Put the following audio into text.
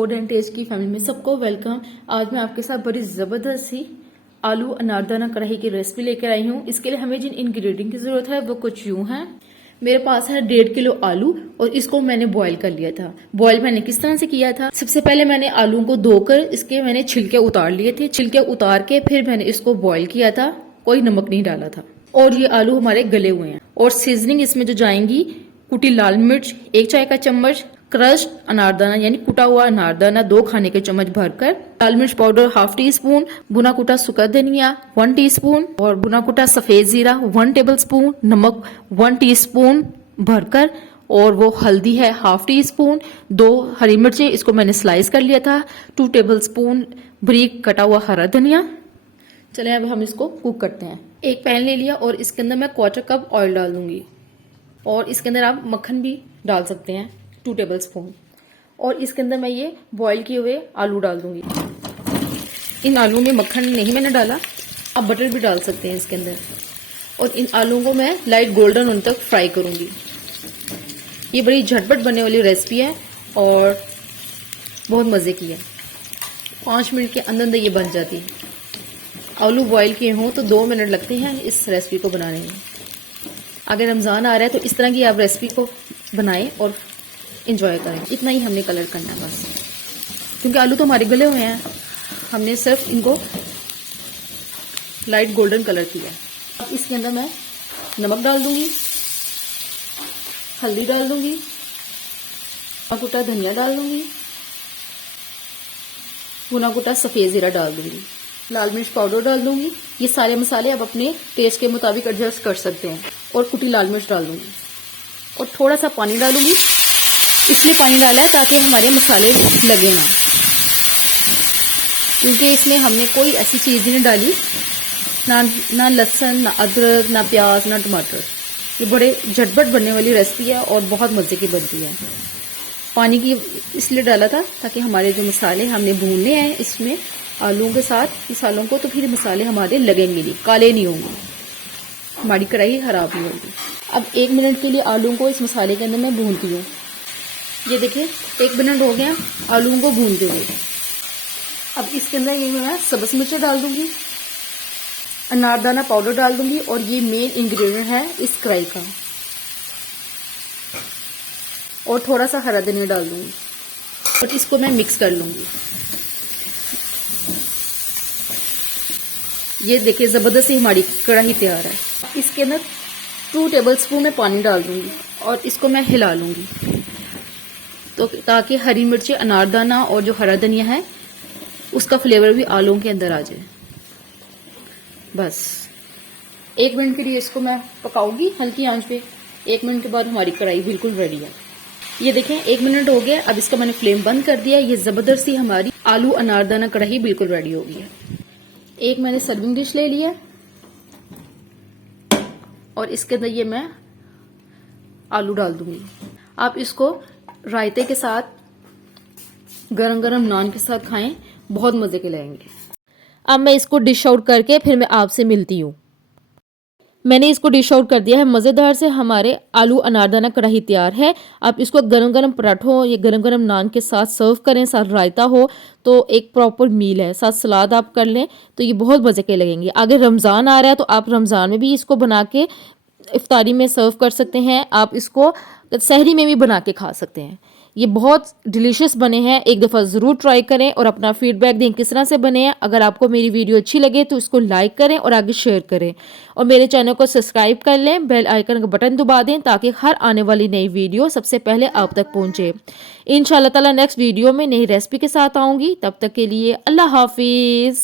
Food and test की family में सबको वेलकम। आज मैं आपके साथ बड़ी ज़बरदस्त सी आलू अनारदाना कढ़ाई की रेसिपी लेकर आई हूँ। इसके लिए हमें जिन इंग्रेडिएंट की ज़रूरत है वो कुछ यूँ है। मेरे पास है 1.5 किलो आलू और इसको मैंने बॉईल कर लिया था। बॉईल मैंने किस तरह से किया था, सबसे पहले मैंने आलू को धोकर इसके मैंने छिलके उतार लिए थे। छिलके उतार के फिर मैंने इसको बॉईल किया था, कोई नमक नहीं डाला था। और ये आलू हमारे गले हुए हैं। और सीजनिंग इसमें जो जाएंगी, कुटी लाल मिर्च 1 चाय का चम्मच, क्रश्ड अनारदाना यानी कुटा हुआ अनारदाना 2 खाने के चम्मच भरकर, लाल मिर्च पाउडर 1/2 टीस्पून, भुना कुटा सूखा धनिया 1 टीस्पून और भुना कुटा सफेद जीरा 1 टेबलस्पून, नमक 1 टीस्पून भरकर, और वो हल्दी है 1/2 टीस्पून, 2 हरी मिर्चें इसको मैंने स्लाइस कर लिया था, 2 टेबलस्पून बारीक कटा हुआ हरा धनिया। चलें अब हम इसको कुक करते हैं। एक पैन ले लिया और इसके अंदर मैं 1/4 कप ऑयल डाल दूंगी और इसके अंदर आप मक्खन भी डाल सकते हैं 2 टेबलस्पून। और इसके अंदर मैं ये बॉईल किए हुए आलू डाल दूंगी। इन आलू में मक्खन नहीं मैंने डाला, आप बटर भी डाल सकते हैं इसके अंदर। और इन आलूओं को मैं लाइट गोल्डन होने तक फ्राई करूंगी। ये बड़ी झटपट बनने वाली रेसिपी है और बहुत मज़े की है। 5 मिनट के अंदर अंदर ये बन जाती है। आलू बॉईल किए हों तो 2 मिनट लगते हैं इस रेसिपी को बनाने में। अगर रमज़ान आ रहा है तो इस तरह की आप रेसिपी को बनाएं और इंजॉय करें। इतना ही हमने कलर करना है बस, क्योंकि आलू तो हमारे गले हुए हैं। हमने सिर्फ इनको लाइट गोल्डन कलर किया है। अब इसके अंदर मैं नमक डाल दूंगी, हल्दी डाल दूंगी, कुटा धनिया डाल दूंगी, भुना कुटा सफेद जीरा डाल दूंगी, लाल मिर्च पाउडर डाल दूंगी। ये सारे मसाले आप अपने टेस्ट के मुताबिक एडजस्ट कर सकते हैं। और कुटी लाल मिर्च डाल दूंगी और थोड़ा सा पानी डालूंगी। इसलिए पानी डाला है ताकि हमारे मसाले लगे ना, क्योंकि इसमें हमने कोई ऐसी चीज़ नहीं डाली, ना लहसुन, ना अदरक, ना प्याज, ना टमाटर। ये बड़े झटपट बनने वाली रेसिपी है और बहुत मज़े की बनती है। पानी की इसलिए डाला था ताकि हमारे जो मसाले हमने भूनने हैं इसमें आलूओं के साथ मसालों को, तो फिर मसाले हमारे लगेंगे नहीं, काले नहीं होंगे, हमारी कढ़ाई खराब नहीं होगी। अब 1 मिनट के लिए आलूओं को इस मसाले के अंदर मैं भूनती हूँ। ये देखिए 1 मिनट हो गया आलूओं को भूनते हुए। अब इसके अंदर ये मैं सब्ज़ मिर्चें डाल दूंगी, अनारदाना पाउडर डाल दूंगी और ये मेन इंग्रेडिएंट है इस कढ़ाई का। और थोड़ा सा हरा धनिया डाल दूंगी और इसको मैं मिक्स कर लूंगी। ये देखिए ज़बरदस्ती हमारी कढ़ाई तैयार है। इसके अंदर 2 टेबलस्पून में पानी डाल दूंगी और इसको मैं हिला लूंगी, तो ताकि हरी मिर्ची, अनारदाना और जो हरा धनिया है उसका फ्लेवर भी आलूओं के अंदर आ जाए। बस 1 मिनट के लिए इसको मैं पकाऊंगी हल्की आंच पे। 1 मिनट के बाद हमारी कढ़ाई बिल्कुल रेडी है। ये देखें 1 मिनट हो गया। अब इसका मैंने फ्लेम बंद कर दिया। ये ज़बरदस्ती हमारी आलू अनारदाना कढ़ाई बिल्कुल रेडी हो गई है। एक मैंने सर्विंग डिश ले लिया और इसके अंदर ये मैं आलू डाल दूंगी। आप इसको रायते के साथ, गरम गरम नान के साथ खाएं, बहुत मजे के लगेंगे। अब मैं इसको डिश आउट करके फिर मैं आपसे मिलती हूँ। मैंने इसको डिश आउट कर दिया है। मज़ेदार से हमारे आलू अनारदाना कढ़ाई तैयार है। आप इसको गरम गरम पराठों या गरम गरम नान के साथ सर्व करें, साथ रायता हो तो एक प्रॉपर मील है। साथ सलाद आप कर लें तो ये बहुत मज़े के लगेंगे। अगर रमज़ान आ रहा है तो आप रमज़ान में भी इसको बना के इफ्तारी में सर्व कर सकते हैं। आप इसको सहरी में भी बना के खा सकते हैं। ये बहुत डिलीशियस बने हैं। एक दफ़ा ज़रूर ट्राई करें और अपना फीडबैक दें किस तरह से बने हैं। अगर आपको मेरी वीडियो अच्छी लगे तो इसको लाइक करें और आगे शेयर करें और मेरे चैनल को सब्सक्राइब कर लें। बेल आइकन का बटन दबा दें ताकि हर आने वाली नई वीडियो सबसे पहले आप तक पहुँचे। इंशाल्लाह ताला नेक्स्ट वीडियो में नई रेसिपी के साथ आऊँगी। तब तक के लिए अल्लाह हाफिज़।